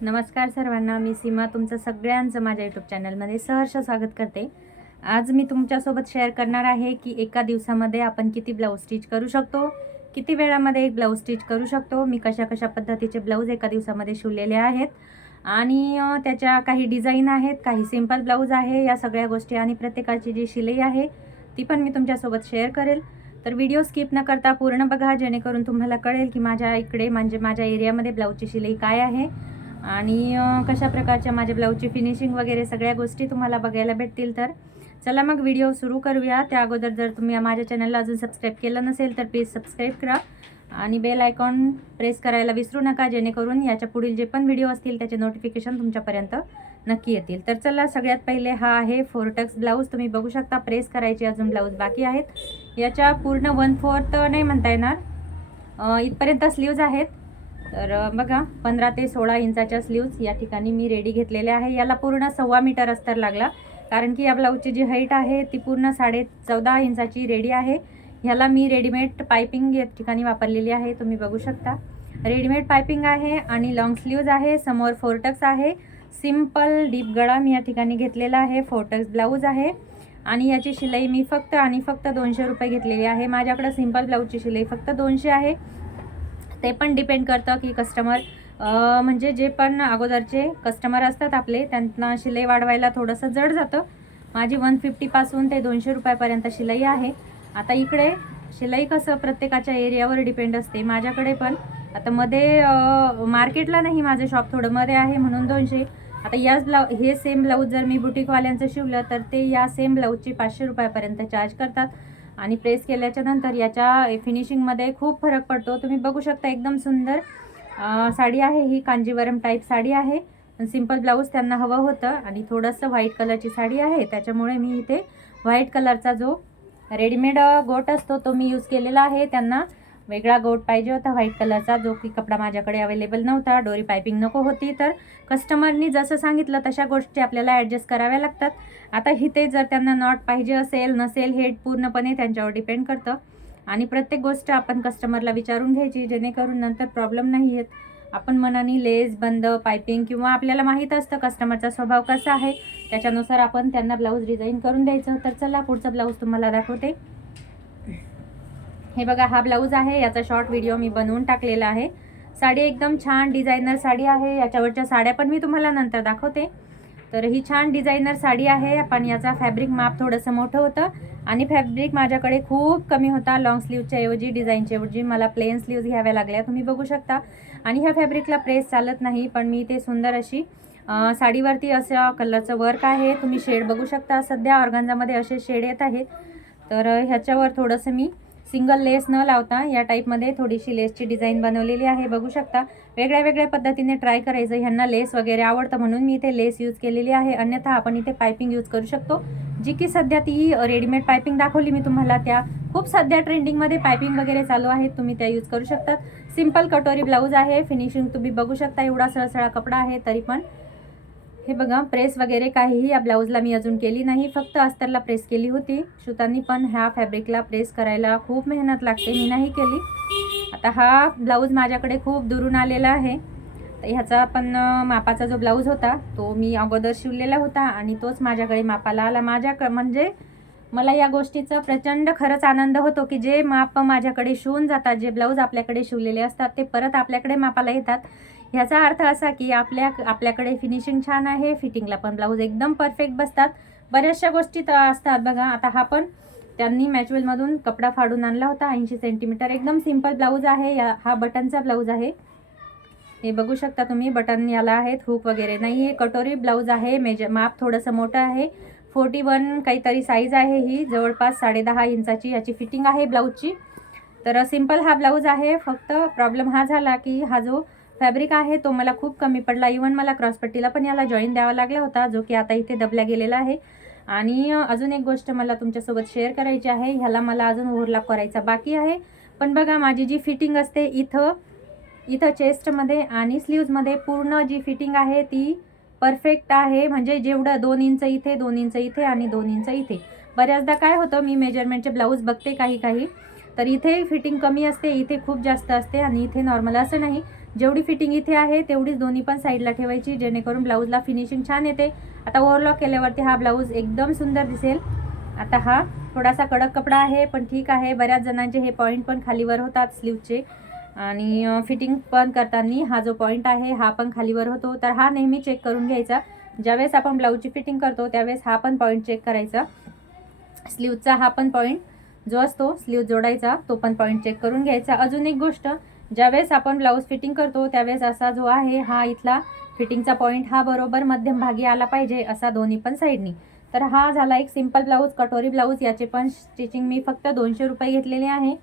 नमस्कार सर्वांना मी सीमा तुमचं सगळ्यांचं माझ्या यूट्यूब चॅनलमध्ये सहर्ष स्वागत करते. आज मी तुमच्यासोबत शेअर करणार आहे की एका दिवसामध्ये आपण किती ब्लाऊज स्टिच करू शकतो किती वेळामध्ये एक ब्लाऊज स्टिच करू शकतो मी कशा कशा पद्धतीचे ब्लाऊज एका दिवसामध्ये शिवलेले आहेत आणि त्याच्या काही डिझाईन आहेत काही सिंपल ब्लाऊज आहे या सगळ्या गोष्टी आणि प्रत्येकाची जी शिलाई आहे ती पण मी तुमच्यासोबत शेअर करेल. तर व्हिडिओ स्किप न करता पूर्ण बघा जेणेकरून तुम्हाला कळेल की माझ्या इकडे म्हणजे माझ्या एरियामध्ये ब्लाऊजची शिलाई काय आहे. आणि कशा प्रकारच्या माझ्या ब्लाऊजची फिनिशिंग वगैरे सगळ्या गोष्टी तुम्हाला बघायला भेटतील तर. चला मग व्हिडिओ सुरू करूया. त्या अगोदर जर तुम्ही माझ्या चॅनलला अजून सबस्क्राईब केलं नसेल तर प्लीज सबस्क्राईब करा. आणि बेल आयकॉन प्रेस करायला विसरू नका जेणेकरून याच्या पुढील जे पण व्हिडिओ असतील त्याचे नोटिफिकेशन तुमच्यापर्यंत नक्की येतील. तर चला सगळ्यात पहिले हा आहे फोरटक्स ब्लाऊज तुम्ही बघू शकता प्रेस करायचे अजून ब्लाऊज बाकी आहेत. याच्या पूर्ण वन फोर्थ नाही म्हणता येणार. इथपर्यंत स्लीव्ज आहेत. तर बघा पंधरा ते सोळा इंचाच्या स्लीव्ज या ठिकाणी मी रेडी घेतलेल्या आहे. याला पूर्ण सव्वा मीटर अस्तर लागला. कारण की या ब्लाऊजची जी हाईट आहे ती पूर्ण साडे चौदा इंचाची रेडी आहे. ह्याला मी रेडीमेड पायपिंग या ठिकाणी वापरलेली आहे. तुम्ही बघू शकता. रेडीमेड पायपिंग आहे आणि लॉंग स्लीव्ज आहे. समोर फोरटक्स आहे. सिंपल डीप गळा मी या ठिकाणी घेतलेला आहे. फोरटक्स ब्लाऊज आहे. आणि याची शिलाई मी फक्त आणि फक्त दोनशे रुपये घेतलेली आहे. माझ्याकडं सिंपल ब्लाऊजची शिलाई फक्त दोनशे आहे. ते पण डिपेंड करतं की कस्टमर म्हणजे जे पण अगोदरचे कस्टमर असतात आपले त्यांना शिलाई वाढवायला थोडंसं जड जातं. माझी वन फिफ्टीपासून ते दोनशे रुपयापर्यंत शिलाई आहे. आता इकडे शिलाई कसं प्रत्येकाच्या एरियावर डिपेंड असते. माझ्याकडे पण. आता मध्ये मार्केटला नाही माझं शॉप थोडं. मध्ये आहे म्हणून दोनशे. आता याच ब्लाऊ हे सेम ब्लाऊज जर मी बुटीकवाल्यांचं शिवलं तर ते या सेम ब्लाऊजची पाचशे रुपयापर्यंत चार्ज करतात. आणि प्रेस केल्याच्यानंतर याच्या फिनिशिंगमध्ये खूप फरक पडतो. तुम्ही बघू शकता एकदम सुंदर साडी आहे ही कांजीवरम टाईप साडी आहे. सिंपल ब्लाऊज त्यांना हवं होतं आणि थोडंसं व्हाईट कलरची साडी आहे. त्याच्यामुळे मी इथे व्हाईट कलरचा जो रेडीमेड गोट असतो तो मी यूज केलेला आहे. त्यांना वेगळा गोट पाहिजे होता व्हाईट कलरचा जो की कपडा माझ्याकडे अवेलेबल नव्हता डोरी पायपिंग नको होती तर कस्टमरनी जसं सांगितलं तशा गोष्टी आपल्याला ॲडजस्ट कराव्या लागतात. आता इथे जर त्यांना नॉट पाहिजे असेल नसेल हे पूर्णपणे त्यांच्यावर डिपेंड करतं. आणि प्रत्येक गोष्ट आपण कस्टमरला विचारून घ्यायची जेणेकरून नंतर प्रॉब्लेम नाही येत. आपण मनाने लेस बंद पायपिंग किंवा आपल्याला माहीत असतं कस्टमरचा स्वभाव कसा आहे त्याच्यानुसार आपण त्यांना ब्लाऊज डिझाईन करून द्यायचं. तर चला पुढचा ब्लाऊज तुम्हाला दाखवते. हे बघा हा ब्लाऊज आहे. याचा शॉर्ट व्हिडिओ मी बनवून टाकलेला आहे. साडी एकदम छान डिझायनर साडी आहे. याच्यावरच्या साड्या पण मी तुम्हाला नंतर दाखवते. तर ही छान डिझायनर साडी आहे. पण याचा फॅब्रिक माप थोडंसं मोठं होतं आणि फॅब्रिक माझ्याकडे खूप कमी होता. लॉंग स्लीवच्या ऐवजी डिझाईनच्या ऐवजी. मला प्लेन स्लीव्ज घ्याव्या लागल्या. तुम्ही बघू शकता. आणि ह्या फॅब्रिकला प्रेस चालत नाही पण मी ते सुंदर अशी साडीवरती असं कलरचं वर्क आहे. तुम्ही शेड बघू शकता. सध्या ऑर्गांजामध्ये असे शेड येत आहेत. तर ह्याच्यावर थोडंसं मी सिंगल लेस न लावता या टाईपमध्ये थोडीशी लेसची डिझाईन बनवलेली आहे. बघू शकता वेगळ्या वेगळ्या पद्धतीने ट्राय करायचं. ह्यांना लेस वगैरे आवडतं म्हणून मी इथे लेस यूज केलेली आहे. अन्यथा आपण इथे पायपिंग यूज करू शकतो. जी की सध्या ती रेडीमेड पायपिंग दाखवली मी तुम्हाला. त्या खूप सध्या ट्रेंडिंगमध्ये पायपिंग वगैरे चालू आहेत. तुम्ही त्या यूज करू शकतात. सिंपल कटोरी ब्लाऊज आहे. फिनिशिंग तुम्ही बघू शकता. एवढा सळसळा कपडा आहे तरी पण. हे बघा प्रेस वगैरे काहीही या ब्लाऊजला मी अजून केली नाही. फक्त अस्तरला प्रेस केली होती. सुतांनी पण ह्या फॅब्रिकला प्रेस करायला खूप मेहनत लागते. मी नाही केली. आता हा ब्लाऊज माझ्याकडे खूप दुरून आलेला आहे. तर ह्याचा पण मापाचा जो ब्लाऊज होता तो मी अगोदर शिवलेला होता आणि तोच माझ्याकडे मापाला आला. माझ्या म्हणजे मला या गोष्टीचा प्रचंड खरंच आनंद होतो की जे माप माझ्याकडे शिवून जातात जे ब्लाऊज आपल्याकडे शिवलेले असतात ते परत आपल्याकडे मापाला येतात. ह्याचा अर्थ असा की आपल्या आपल्याकडे फिनिशिंग छान आहे फिटिंगला पण ब्लाऊज एकदम परफेक्ट बसतात. बऱ्याचशा गोष्टी तर असतात बघा आता हा पण त्यांनी मॅचवेलमधून कपडा फाडून आणला होता ऐंशी सेंटीमीटर एकदम सिंपल ब्लाऊज आहे या हा बटनचा ब्लाऊज आहे. हे बघू शकता तुम्ही बटन याला आहेत हुक वगैरे नाही आहे कटोरी ब्लाऊज आहे मेजर माप थोडंसं मोठं आहे. फोर्टी वन काहीतरी साईज आहे ही जवळपास साडेदहा इंचाची याची फिटिंग आहे ब्लाऊजची तर सिंपल हा ब्लाऊज आहे फक्त प्रॉब्लेम हा झाला की हा जो फॅब्रिक आहे तो मला खूप कमी पडला. इवन मला क्रॉसपट्टीला पण याला जॉईन द्यावा लागला होता जो की आता इथे दबल्या गेलेला आहे. आणि अजून एक गोष्ट मला तुमच्यासोबत शेअर करायची आहे ह्याला मला अजून ओव्हरलॅप करायचा बाकी आहे. पण बघा माझी जी फिटिंग असते इथं इथं चेस्टमध्ये आणि स्लीव्जमध्ये पूर्ण जी फिटिंग आहे ती परफेक्ट आहे. म्हणजे जेवढं दोन इंच इथे दोन इंच इथे आणि दोन इंच इथे. बऱ्याचदा काय होतं मी मेजरमेंटचे ब्लाऊज बघते काही काही तर इथे फिटिंग कमी असते इथे खूप जास्त असते आणि इथे नॉर्मल असं नाही. जेवढी फिटिंग इथे आहे तेवढीच दोन्ही पण साईडला ठेवायची जेणेकरून ब्लाऊजला फिनिशिंग छान येते. आता ओव्हरलॉक केल्यावरती हा ब्लाऊज एकदम सुंदर दिसेल. आता हा थोडासा कडक कपडा आहे पण ठीक आहे. बऱ्याच जणांचे हे पॉईंट पण खालीवर होतात स्लीवचे आणि फिटिंग पण करताना हा जो पॉईंट आहे हा पण खालीवर होतो. तर हा नेहमी चेक करून घ्यायचा. ज्यावेळेस आपण ब्लाऊजची फिटिंग करतो त्यावेळेस हा पण पॉईंट चेक करायचा. स्लीवचा हा पण पॉईंट जो असतो स्लीव जोडायचा तो पण पॉईंट चेक करून घ्यायचा. अजून एक गोष्ट ज्यावेळेस आपण ब्लाऊज फिटिंग करतो त्यावेळेस असा जो आहे हा इथला फिटिंगचा पॉईंट हा बरोबर मध्यम भागी आला पाहिजे असा दोन्ही पण साईडनी तर हा झाला एक सिंपल ब्लाऊज कटोरी ब्लाऊज याचे पण स्टिचिंग मी फक्त दोनशे रुपये घेतलेले आहे.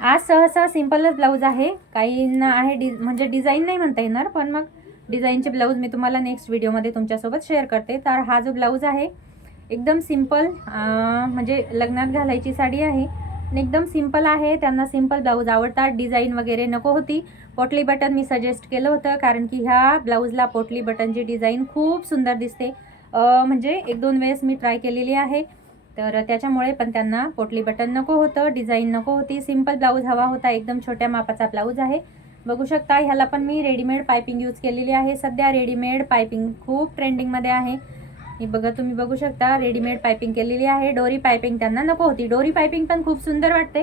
आज सहसा सिंपलच ब्लाऊज आहे. काहींना आहे डि म्हणजे डिझाईन नाही म्हणता येणार पण मग डिझाईनचे ब्लाऊज मी तुम्हाला नेक्स्ट व्हिडिओमध्ये तुमच्यासोबत शेअर करते. तर हा जो ब्लाऊज आहे एकदम सिंपल म्हणजे लग्नात घालायची साडी आहे. एकदम सिंपल आहे. त्यांना सिंपल ब्लाऊज आवडतात. डिझाईन वगैरे नको होती. पोटली बटन मी सजेस्ट केलं होतं कारण की ह्या ब्लाऊजला पोटली बटनची डिझाईन खूप सुंदर दिसते. म्हणजे एक दोन वेळेस मी ट्राय केलेली आहे. तर त्याच्यामुळे पण त्यांना पोटली बटन नको होतं डिझाईन नको होती. सिंपल ब्लाऊज हवा होता एकदम छोट्या मापाचा ब्लाऊज आहे. बघू शकता ह्याला पण मी रेडीमेड पायपिंग यूज केलेली आहे. सध्या रेडीमेड पायपिंग खूप ट्रेंडिंगमध्ये आहे. ही बघा तुम्ही बघू शकता रेडीमेड पायपिंग केलेली आहे. डोरी पायपिंग त्यांना नको होती. डोरी पायपिंग पण खूप सुंदर वाटते.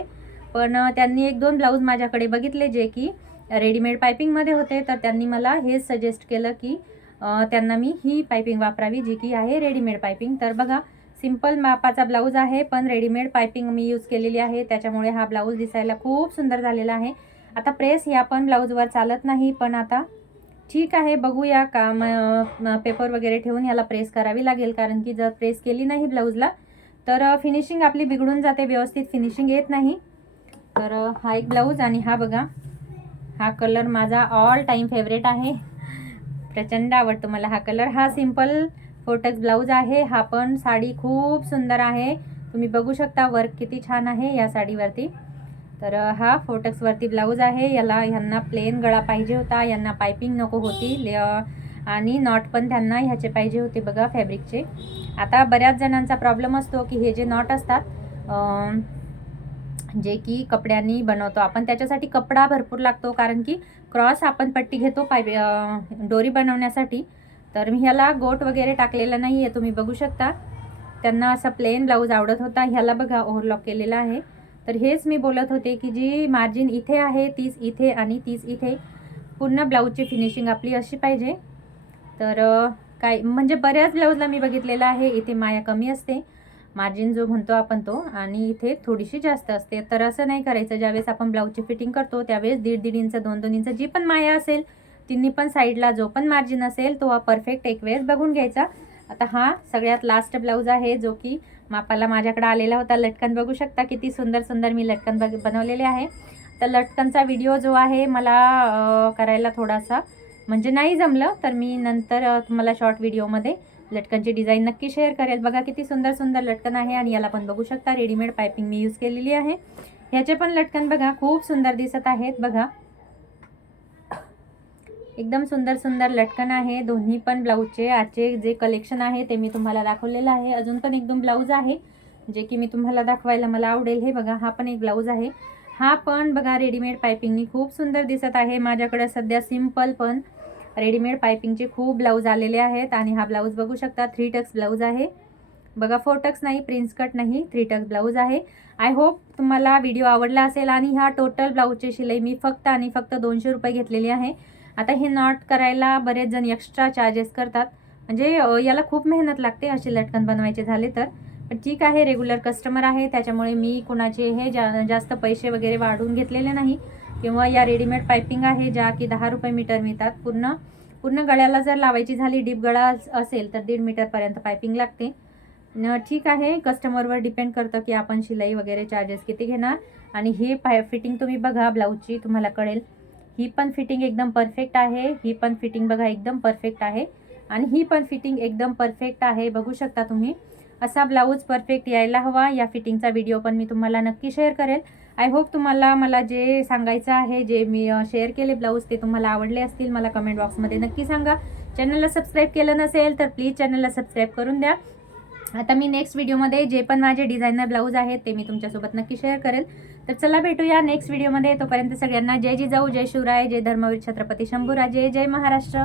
पण त्यांनी एक दोन ब्लाऊज माझ्याकडे बघितले जे की रेडीमेड पायपिंगमध्ये होते. तर त्यांनी मला हेच सजेस्ट केलं की त्यांना मी ही पायपिंग वापरावी जी की आहे रेडीमेड पायपिंग तर बघा सिंपल मापाचा ब्लाऊज आहे पण रेडीमेड पायपिंग मी यूज केलेली आहे. त्याच्यामुळे हा ब्लाऊज दिसायला खूप सुंदर झालेला आहे. आता प्रेस ह्या पण ब्लाऊजवर चालत नाही पण आता ठीक आहे बघूया. का म पेपर वगैरे ठेवून याला प्रेस करावी लागेल. कारण की जर प्रेस केली नाही ब्लाऊजला तर फिनिशिंग आपली बिघडून जाते. व्यवस्थित फिनिशिंग येत नाही. तर हा एक ब्लाऊज आणि हा बघा. हा कलर माझा ऑल टाईम फेवरेट आहे. प्रचंड आवडतो मला हा कलर हा सिंपल फोटक्स ब्लाऊज आहे. हा पण साडी खूप सुंदर आहे. तुम्ही बघू शकता वर्क किती छान आहे या साडीवरती. तर हा फोटक्सवरती ब्लाऊज आहे. याला ह्यांना प्लेन गळा पाहिजे होता. यांना पायपिंग नको होती. ल आणि नॉट पण त्यांना ह्याचे पाहिजे होते बघा फॅब्रिकचे. आता बऱ्याच जणांचा प्रॉब्लेम असतो की हे जे नॉट असतात जे की कपड्यांनी बनवतो. आपण त्याच्यासाठी कपडा भरपूर लागतो कारण की क्रॉस आपण पट्टी घेतो पाय दोरी बनवण्यासाठी. तर मी ह्याला गोट वगैरे टाकलेला नाही आहे तुम्ही बघू शकता. त्यांना असा प्लेन ब्लाऊज आवडत होता. ह्याला बघा ओव्हरलॉक केलेला आहे. तर हेच मी बोलत होते की जी मार्जिन इथे आहे तीच इथे आणि तीच इथे. पूर्ण ब्लाऊजची फिनिशिंग आपली अशी पाहिजे. तर काय म्हणजे बऱ्याच ब्लाऊजला मी बघितलेलं आहे. इथे माया कमी असते. मार्जिन जो म्हणतो आपण तो आणि इथे थोडीशी जास्त असते. तर असं नाही करायचं. ज्यावेळेस आपण ब्लाऊजची फिटिंग करतो त्यावेळेस दीड दीड इंच दोन दोन इंच जी पण माया असेल तिन्ही पण साईडला जो पण मार्जिन असेल तो परफेक्ट एक वेळेस बघून घ्यायचा. आता हा सगळ्यात लास्ट ब्लाऊज आहे जो की मापाला माझ्याकडे आलेला होता. लटकन बघू शकता किती सुंदर सुंदर मी लटकन बघ बनवलेले आहे. तर लटकनचा व्हिडिओ जो आहे मला करायला थोडासा म्हणजे नाही जमलं तर मी नंतर तुम्हाला शॉर्ट व्हिडिओमध्ये लटकनची डिझाईन नक्की शेअर करेल. बघा किती सुंदर सुंदर लटकन आहे आणि याला पण बघू शकता. रेडीमेड पायपिंग मी यूज केलेली आहे. ह्याचे पण लटकन बघा खूप सुंदर दिसत आहेत. बघा एकदम सुंदर सुंदर लटकन आहे. दोन्ही पण ब्लाऊजचे आजचे जे कलेक्शन आहे ते मी तुम्हाला दाखवलेलं आहे. अजून पण एक दोन ब्लाऊज आहे जे की मी तुम्हाला दाखवायला मला आवडेल. हे बघा हा पण एक ब्लाऊज आहे. हा पण बघा रेडीमेड पायपिंगनी खूप सुंदर दिसत आहे. माझ्याकडे सध्या सिंपल पण रेडीमेड पायपिंगचे खूप ब्लाऊज आलेले आहेत आणि हा ब्लाऊज बघू शकता थ्री टक्स ब्लाऊज आहे. बघा फोर टक्स नाही प्रिन्स कट नाही थ्री टक्स ब्लाऊज आहे. आय होप तुम्हाला व्हिडिओ आवडला असेल आणि ह्या टोटल ब्लाऊजची शिलाई मी फक्त आणि फक्त दोनशे रुपये घेतलेली आहे. आता हे नॉट करायला बरेच जण एक्स्ट्रा चार्जेस करतात. म्हणजे याला खूप मेहनत लागते असे लटकन बनवायचे झाले तर. पण ठीक आहे रेग्युलर कस्टमर आहे त्याच्यामुळे मी कुणाचे हे जा जास्त पैसे वगैरे वाढवून घेतलेले नाही. किंवा या रेडीमेड पायपिंग आहे ज्या की दहा रुपये मीटर मिळतात. पूर्ण पूर्ण गळ्याला जर लावायची झाली डीप गळा असेल तर दीड मीटरपर्यंत पायपिंग लागते. ठीक आहे कस्टमरवर डिपेंड करतं की आपण शिलाई वगैरे चार्जेस किती घेणार. आणि हे पाय फिटिंग तुम्ही बघा ब्लाऊजची तुम्हाला कळेल. ही पण फिटिंग एकदम परफेक्ट आहे. ही पण फिटिंग बघा एकदम परफेक्ट आहे. आणि ही पण फिटिंग एकदम परफेक्ट आहे. बघू शकता तुम्ही. असा ब्लाऊज परफेक्ट यायला हवा. या फिटिंगचा व्हिडिओ पण मी तुम्हाला नक्की शेअर करेल. आय होप तुम्हाला मला जे सांगायचं आहे जे मी शेअर केले ब्लाऊज ते तुम्हाला आवडले असतील मला कमेंट बॉक्समध्ये नक्की सांगा. चॅनलला सबस्क्राईब केलं नसेल तर प्लीज चॅनलला सबस्क्राईब करून द्या. आता मी नेक्स्ट व्हिडिओमध्ये जे पण माझे डिझायनर ब्लाऊज आहेत ते मी तुमच्यासोबत नक्की शेअर करेल. तर चला भेटूया नेक्स्ट व्हिडिओमध्ये तोपर्यंत सगळ्यांना जय जिजाऊ जय शिवराय जय धर्मवीर छत्रपती शंभूराजे जय जय महाराष्ट्र.